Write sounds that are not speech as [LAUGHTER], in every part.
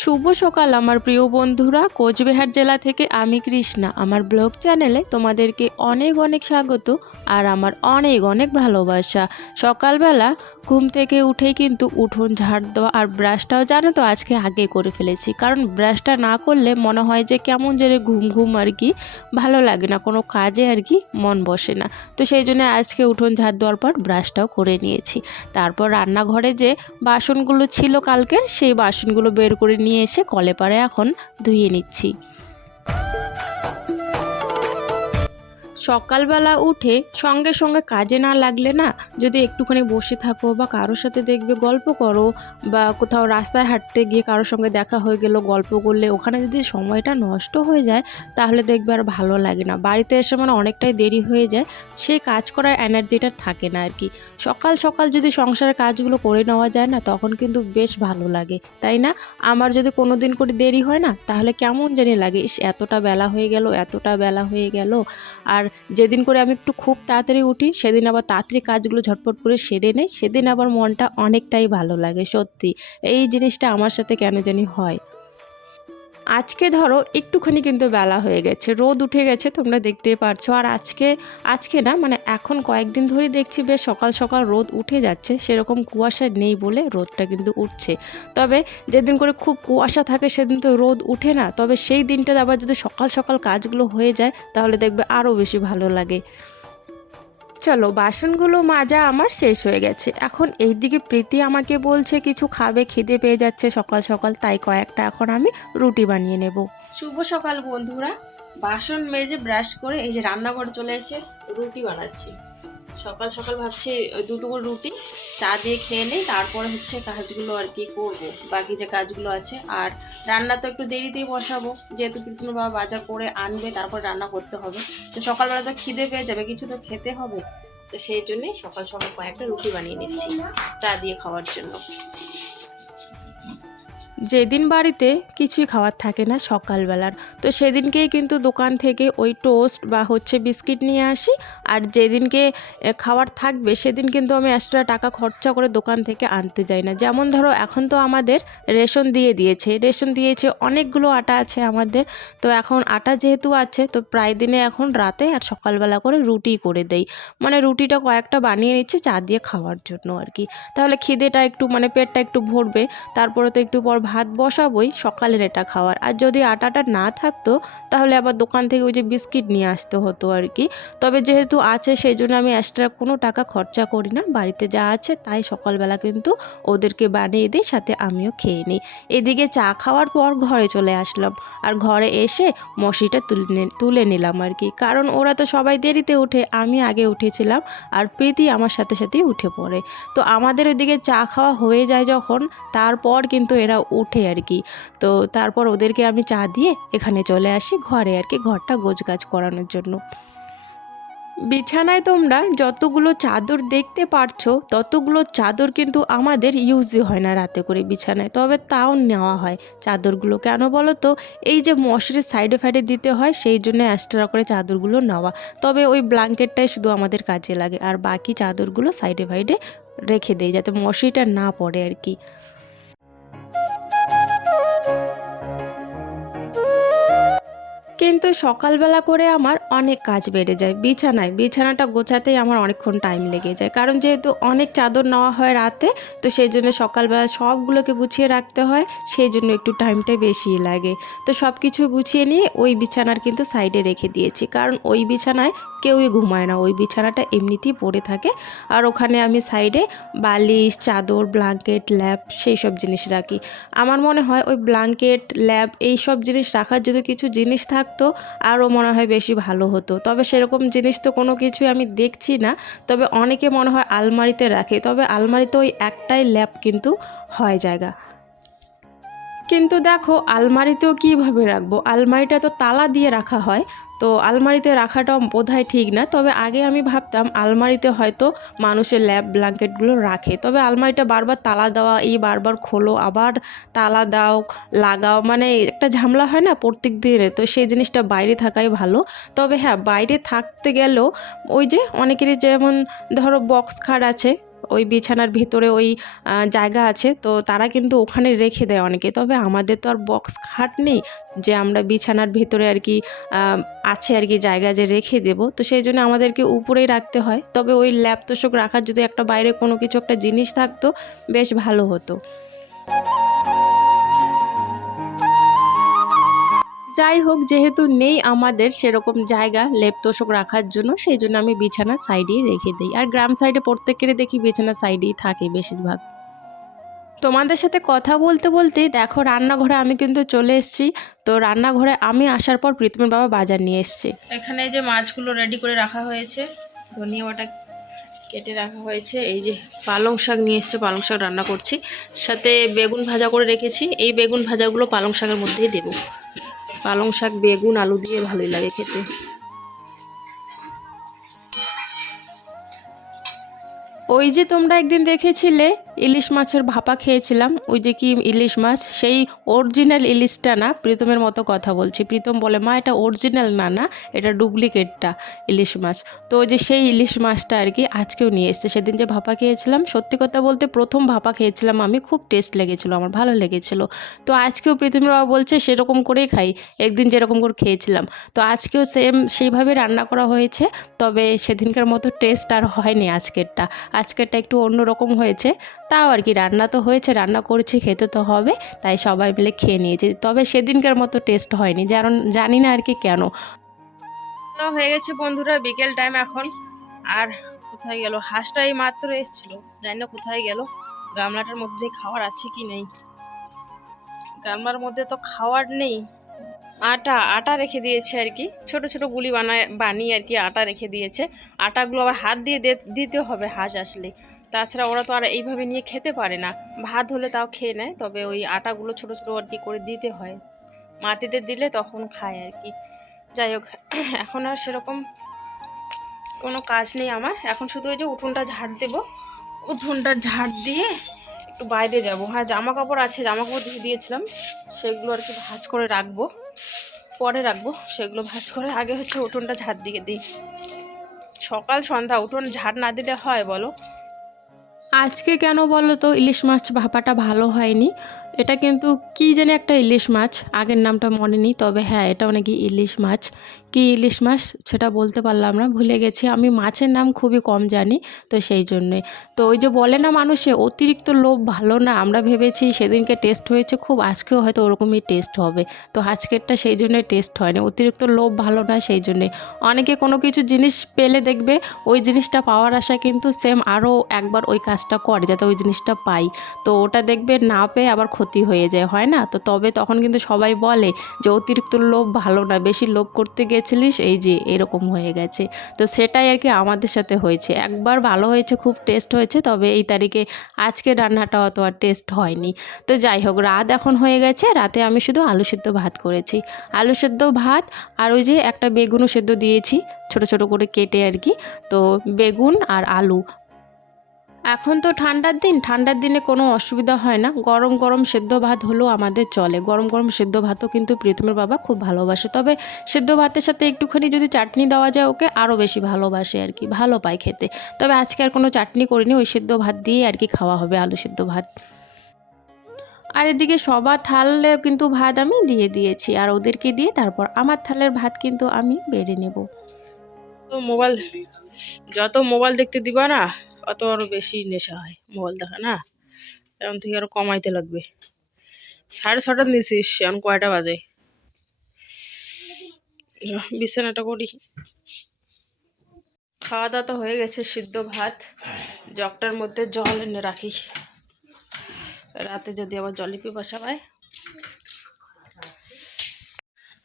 শুভ সকাল, আমার প্রিয় বন্ধুরা। কোচবিহার জেলা থেকে আমি কৃষ্ণা। আমার ব্লগ চ্যানেলে তোমাদেরকে অনেক অনেক স্বাগত আর আমার অনেক অনেক ভালোবাসা। সকালবেলা ঘুম থেকে উঠেই কিন্তু উঠোন ঝাড় দেওয়া আর ব্রাশটাও জানো তো আজকে আগে করে ফেলেছি। কারণ ব্রাশটা না করলে মনে হয় যে কেমন যেন ঘুম ঘুম আর কি, ভালো লাগে না, কোনো কাজে আর কি মন বসে না। তো সেই জন্য আজকে উঠোন ঝাড় দেওয়ার পর ব্রাশটাও করে নিয়েছি। তারপর রান্নাঘরে যে বাসনগুলো ছিল কালকের, সেই বাসনগুলো বের করে নিয়ে এসে কলে পাড়ে এখন ধুয়ে নিচ্ছি। সকালবেলা উঠে সঙ্গে সঙ্গে কাজে না লাগলে না যদি একটুখানি বসে থাকো বা কারোর সাথে দেখবে গল্প করো বা কোথাও রাস্তায় হাঁটতে গিয়ে কারোর সঙ্গে দেখা হয়ে গেল, গল্প করলে ওখানে যদি সময়টা নষ্ট হয়ে যায় তাহলে দেখবে আর ভালো লাগে না। বাড়িতে এসে মানে অনেকটাই দেরি হয়ে যায় সেই কাজ করার এনার্জিটা থাকে না আর কি। সকাল সকাল যদি সংসারের কাজগুলো করে নেওয়া যায় না তখন কিন্তু বেশ ভালো লাগে, তাই না? আমার যদি কোনো দিন করে দেরি হয় না তাহলে কেমন জানি লাগে, ইস এতটা বেলা হয়ে গেল, এতটা বেলা হয়ে গেল। আর যেদিন করে আমি একটু খুব তাড়াতাড়ি উঠি, সেদিন আবার তাড়াতাড়ি কাজগুলো ঝটপট করে সেরে নেই। সেদিন আবার মনটা অনেকটাই ভালো লাগে, সত্যি। এই জিনিসটা আমার সাথে কেন জানি হয়। আজকে ধরো একটুখানি কিন্তু বেলা হয়ে গেছে, রোদ উঠে গেছে, তোমরা দেখতে পারছ। আর আজকে আজকে না মানে এখন কয়েকদিন ধরে দেখছি বেশ সকাল সকাল রোদ উঠে যাচ্ছে, সেরকম কুয়াশা নেই বলে রোদটা কিন্তু উঠছে। তবে যেদিন করে খুব কুয়াশা থাকে, সেদিন তো রোদ উঠে না, তবে সেই দিনটাতে আবার যদি সকাল সকাল কাজগুলো হয়ে যায়, তাহলে দেখবে আরও বেশি ভালো লাগে। চলো, বাসনগুলো মাজা আমার শেষ হয়ে গেছে। এখন এই দিকে প্রীতি আমাকে বলছে, কিছু খাবে, খিদে পেয়ে যাচ্ছে সকাল সকাল, তাই কয়েকটা এখন আমি রুটি বানিয়ে নেব। শুভ সকাল বন্ধুরা। বাসন মেজে ব্রাশ করে এই যে রান্নাঘর চলে এসে রুটি বানাচ্ছি। সকাল সকাল ভাবছি দুটুকু রুটি, চা দিয়ে খেয়ে নিই, তারপরে হচ্ছে কাজগুলো আর কি করব। বাকি যে কাজগুলো আছে, আর রান্না তো একটু দেরিতেই বসাবো, যেহেতু কীর্তন বাবা বাজার করে আনবে, তারপর রান্না করতে হবে। তো সকালবেলা তো খিদে পেয়ে যাবে, কিছু তো খেতে হবে। তো সেই জন্যই সকাল সকাল কয়েকটা রুটি বানিয়ে নিচ্ছি, চা দিয়ে খাওয়ার জন্য। যেদিন বাড়িতে কিছুই খাওয়ার থাকে না সকালবেলার। তো সেদিনকেই কিন্তু দোকান থেকে ওই টোস্ট বা হচ্ছে বিস্কিট নিয়ে আসি। আর যেদিনকে খাওয়ার থাকবে সেদিন কিন্তু আমি এক্সট্রা টাকা খরচা করে দোকান থেকে আনতে যাই না। যেমন ধরো এখন তো আমাদের রেশন দিয়ে দিয়েছে। রেশন দিয়েছে, অনেকগুলো আটা আছে আমাদের। তো এখন আটা যেহেতু আছে, তো প্রায় দিনে এখন রাতে আর সকালবেলা করে রুটি করে দেই। মানে রুটিটা কয়েকটা বানিয়ে নিচ্ছে চা দিয়ে খাওয়ার জন্য আর কি। তাহলে খিদেটা একটু মানে পেটটা একটু ভরবে। তারপরে তো একটু পর ভাত বসাবই সকালের এটা খাওয়ার। আর যদি আটাটা না থাকতো, তাহলে আবার দোকান থেকে ওই যে বিস্কিট নিয়ে আসতে হতো আর কি। তবে যেহেতু আছে, সেই জন্য আমি এক্সট্রা কোনো টাকা খরচা করি না। বাড়িতে যা আছে, তাই সকালবেলা কিন্তু ওদেরকে বানিয়ে দিই, সাথে আমিও খেয়ে নিই। এদিকে চা খাওয়ার পর ঘরে চলে আসলাম। আর ঘরে এসে মশিটা তুলে তুলে নিলাম আর কি। কারণ ওরা তো সবাই দেরিতে উঠে, আমি আগে উঠেছিলাম আর প্রীতি আমার সাথে সাথেই উঠে পড়ে। তো আমাদের ওইদিকে চা খাওয়া হয়ে যায় যখন, তারপর কিন্তু এরা উঠে আর কি। তো তারপর ওদেরকে আমি চা দিয়ে এখানে চলে আসি ঘরে আর কি, ঘরটা গোছ গাছ করানোর জন্য। বিছানায় তোমরা যতগুলো চাদর দেখতে পারছ, ততগুলো চাদর কিন্তু আমাদের ইউজই হয় না রাতে করে বিছানায়। তবে তাও নেওয়া হয় চাদরগুলো। কেন বলো তো? এই যে মশারির সাইডে ফাইডে দিতে হয়, সেই জন্য এক্সট্রা করে চাদরগুলো নেওয়া। তবে ওই ব্ল্যাঙ্কেটটাই শুধু আমাদের কাজে লাগে। আর বাকি চাদরগুলো সাইডে ফাইডে রেখে দেয় যাতে মশারিটা না পড়ে আর কি। কিন্তু সকালবেলা করে আমার অনেক কাজ বেড়ে যায়। বিছানায়, বিছানাটা গোছাতেই আমার অনেকক্ষণ টাইম লেগে যায়। কারণ যেহেতু অনেক চাদর নেওয়া হয় রাতে, তো সেই জন্য সকালবেলা সবগুলোকে গুছিয়ে রাখতে হয়, সেই জন্য একটু টাইমটাই বেশি লাগে। তো সব কিছু গুছিয়ে নিয়ে ওই বিছানার কিন্তু সাইডে রেখে দিয়েছি। কারণ ওই বিছানায় কেউই ঘুমায় না। ওই বিছানাটা এমনিতেই পড়ে থাকে। আর ওখানে আমি সাইডে বালিশ, চাদর ব্লাঙ্কেট ল্যাপ সেই সব জিনিস রাখি। আমার মনে হয় ওই ব্লাঙ্কেট ল্যাব এই সব জিনিস রাখার যদি কিছু জিনিস থাকতো, আরও মনে হয় বেশি ভালো হতো। তবে সেরকম জিনিস তো কোনো কিছুই আমি দেখছি না। তবে অনেকে মনে হয় আলমারিতে রাখে। তবে আলমারিতে ওই একটাই ল্যাব কিন্তু হয় জায়গা। কিন্তু দেখো, আলমারিতেও কীভাবে রাখব? আলমারিটা তো তালা দিয়ে রাখা হয়। তো আলমারিতে রাখাটাও বোধহয় ঠিক না। তবে আগে আমি ভাবতাম আলমারিতে হয়তো মানুষের ল্যাব ব্ল্যাঙ্কেটগুলো রাখে। তবে আলমারিটা বারবার তালা দেওয়া, এই বারবার খোলো, আবার তালা দাও, লাগাও মানে একটা ঝামেলা হয় না প্রত্যেক দিনে। তো সেই জিনিসটা বাইরে থাকাই ভালো। তবে হ্যাঁ বাইরে থাকতে গেলেও ওই যে অনেকেরই যেমন ধরো বক্স খাট আছে ওই বিছানার ভিতরে ওই জায়গা আছে, তো তারা কিন্তু ওখানে রেখে দেয় অনেকে। তবে আমাদের তো আর বক্স খাট নেই যে আমরা বিছানার ভিতরে আর কি আছে আর কি জায়গা যে রেখে দেব। তো সেই জন্য আমাদেরকে উপরেই রাখতে হয়। তবে ওই ল্যাপ তোষক রাখার যদি একটা বাইরে কোনো কিছু একটা জিনিস থাকতো, বেশ ভালো হতো। যাই হোক, যেহেতু নেই আমাদের সেরকম জায়গা লেপ তোষক রাখার জন্য, সেই জন্য আমি বিছানা সাইডেই রেখে দিই। আর গ্রাম সাইডে প্রত্যেকেরই দেখি বিছানা সাইডেই থাকে বেশিরভাগ। তোমাদের সাথে কথা বলতে বলতে, দেখো রান্নাঘরে আমি কিন্তু চলে এসেছি। তো রান্নাঘরে আমি আসার পর প্রীতমের বাবা বাজার নিয়ে এসছে। এখানে যে মাছগুলো রেডি করে রাখা হয়েছে ধনিয়া বাটা কেটে রাখা হয়েছে। এই যে পালং শাক নিয়ে এসছে, পালং শাক রান্না করছি। সাথে বেগুন ভাজা করে রেখেছি। এই বেগুন ভাজাগুলো পালং শাকের মধ্যেই দেবো। পালং শাক বেগুন আলু দিয়ে ভালোই লাগে খেতে। ওই যে তোমরা একদিন দেখেছিলে ইলিশ মাছের ভাপা খেয়েছিলাম। ওই যে কি ইলিশ মাছ, সেই অরিজিনাল ইলিশটা না, প্রীতমের মতো কথা বলছি। প্রীতম বলে, মা, এটা অরিজিনাল না না, এটা ডুপ্লিকেটটা ইলিশ মাছ। তো ওই যে সেই ইলিশ মাছটা আর কি আজকেও নিয়ে এসছে। সেদিন যে ভাপা খেয়েছিলাম, সত্যি কথা বলতে প্রথম ভাপা খেয়েছিলাম আমি, খুব টেস্ট লেগেছিলো, আমার ভালো লেগেছিলো। তো আজকেও প্রীতমের বাবা বলছে, সেরকম করেই খাই, একদিন যেরকম করে খেয়েছিলাম। তো আজকেও সেম সেইভাবে রান্না করা হয়েছে, তবে সেদিনকার মতো টেস্ট আর হয়নি আজকেরটা। আজকেরটা একটু অন্যরকম হয়েছে। তাও আর কি রান্না তো হয়েছে, রান্না করেছি, খেতে তো হবে, তাই সবাই মিলে খেয়ে নিয়েছি। তবে সেদিনকার মতো টেস্ট হয়নি কারণ জানি না আর কি কেন। হয়ে গেছে বন্ধুরা, বিকেল টাইম এখন। আর কোথায় গেল? হাঁসটা এই মাত্র এসেছিল। জানি না কোথায় গেল। গামলাটার মধ্যে খাওয়ার আছে কি নেই? গামলার মধ্যে তো খাওয়ার নেই। আটা আটা রেখে দিয়েছে আর কি। ছোট ছোট গুলি বানায়, বানিয়ে আর কি আটা রেখে দিয়েছে। আটাগুলো আবার হাত দিয়ে দিতে হবে হাঁস আসলে। তাছাড়া ওরা তো আর এইভাবে নিয়ে খেতে পারে না। ভাত হলে তাও খেয়ে নেয়, তবে ওই আটাগুলো ছোট ছোট আর কি করে দিতে হয়। মাটিতে দিলে তখন খায় আর কি। যাই হোক, [CLEARS THROAT] এখন আর সেরকম কোনো কাজ নেই আমার। এখন শুধু ওই যে উঠোনটা ঝাড় দেবো। উঠোনটা ঝাড় দিয়ে একটু বাইরে যাব। হ্যাঁ জামা কাপড় আছে জামা কাপড় দিয়ে দিয়েছিলাম। সেগুলো আর কি ভাঁজ করে রাখব। পরে রাখব। সেগুলো ভাঁজ করে আগে হচ্ছে উঠোনটা ঝাড় দিয়ে দিই। সকাল সন্ধ্যা, উঠোন ঝাড় না দিলে হয় বলো? আজকে কেন বলো তো ইলিশ মাছ ভাপাটা ভালো হয়নি? এটা কিন্তু কি জানি একটা ইলিশ মাছ, আগের নামটা মনে নেই, তবে হ্যাঁ এটা নাকি ইলিশ মাছ। কি ইলিশ মাছ সেটা বলতে পারলাম না, ভুলে গেছি। আমি মাছের নাম খুবই কম জানি, তো সেই জন্যে তো ওই যে বলে না মানুষে, অতিরিক্ত লোভ ভালো না, আমরা ভেবেছি সেদিনকে টেস্ট হয়েছে, খুব আজকেও হয়তো ওরকমই টেস্ট হবে। তো আজকেরটা সেই জন্যে টেস্ট হয়নি, অতিরিক্ত লোভ ভালো না, সেই জন্যে অনেকে কোনো কিছু জিনিস পেলে দেখবে, ওই জিনিসটা পাওয়ার আশা কিন্তু সেম আরও একবার ওই কাজটা করে, যাতে ওই জিনিসটা পাই। তো ওটা দেখবে না পেয়ে আবার ক্ষতি হয়ে যায়, হয় না? তো তবে তখন কিন্তু সবাই বলে যে, অতিরিক্ত লোভ ভালো না, বেশি লোভ করতে গেছিলিস, এই যে, এরকম হয়ে গেছে। তো সেটাই আর কি আমাদের সাথে হয়েছে। একবার ভালো হয়েছে, খুব টেস্ট হয়েছে, তবে এই তারিখে আজকে রান্নাটা অত আর টেস্ট হয়নি। তো যাই হোক, রাত এখন হয়ে গেছে, রাতে আমি শুধু আলু সেদ্ধ ভাত করেছি। আলু সেদ্ধ ভাত আর ওই যে একটা বেগুনও সেদ্ধ দিয়েছি, ছোট ছোট করে কেটে আর কি। তো বেগুন আর আলু এখন তো ঠান্ডার দিন, ঠান্ডার দিনে কোনো অসুবিধা হয় না। গরম গরম সেদ্ধ ভাত হলেও আমাদের চলে। গরম গরম সেদ্ধ ভাতও কিন্তু প্রীতমের বাবা খুব ভালোবাসে। তবে সেদ্ধ ভাতের সাথে একটুখানি যদি চাটনি দেওয়া যায় ওকে আরও বেশি ভালোবাসে আর কি, ভালো পায় খেতে। তবে আজকে আর কোনো চাটনি করিনি, ওই সেদ্ধ ভাত দিয়ে আর কি খাওয়া হবে আলু সেদ্ধ ভাত। আর এদিকে সবার থালের কিন্তু ভাত আমি দিয়ে দিয়েছি আর ওদেরকে দিয়ে তারপর আমার থালের ভাত কিন্তু আমি বেড়ে নেব। তো মোবাইল, যত মোবাইল দেখতে দিবা না অত আরও বেশি নেশা হয়, মোবাইল দেখা, না? এখন থেকে আরও কমাইতে লাগবে। সাড়ে ছটা নিয়েছিস এখন কয়টা বাজে? বিছানাটা করি। খাওয়া দাওয়া তো হয়ে গেছে, সিদ্ধ ভাত। জগটার মধ্যে জল এনে রাখি। রাতে যদি আবার জলে পিপাসা পায়।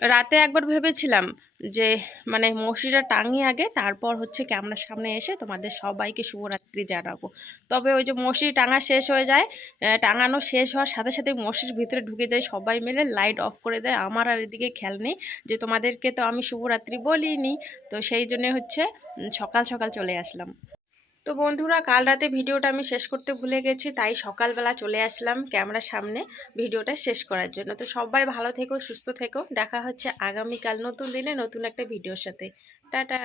রাতে একবার ভেবেছিলাম যে মানে মসিটা টাঙিয়ে আগে, তারপর হচ্ছে ক্যামেরার সামনে এসে তোমাদের সবাইকে শুভরাত্রি জানাব। তবে ওই যে মসি টাঙা শেষ হয়ে যায় টাঙানো শেষ হওয়ার সাথে সাথে মসির ভিতরে ঢুকে যায়, সবাই মিলে লাইট অফ করে দেয়। আমার আর এদিকে খেয়াল নেই যে তোমাদেরকে তো আমি শুভরাত্রি বলিনি, তো সেই জন্য হচ্ছে সকাল সকাল চলে আসলাম। তো বন্ধুরা, কাল রাতে ভিডিওটা আমি শেষ করতে ভুলে গেছি, তাই সকালবেলা চলে আসলাম ক্যামেরার সামনে ভিডিওটা শেষ করার জন্য। তো সবাই ভালো থেকো, সুস্থ থেকো, দেখা হচ্ছে আগামীকাল নতুন দিনে নতুন একটা ভিডিওর সাথে। টাটা!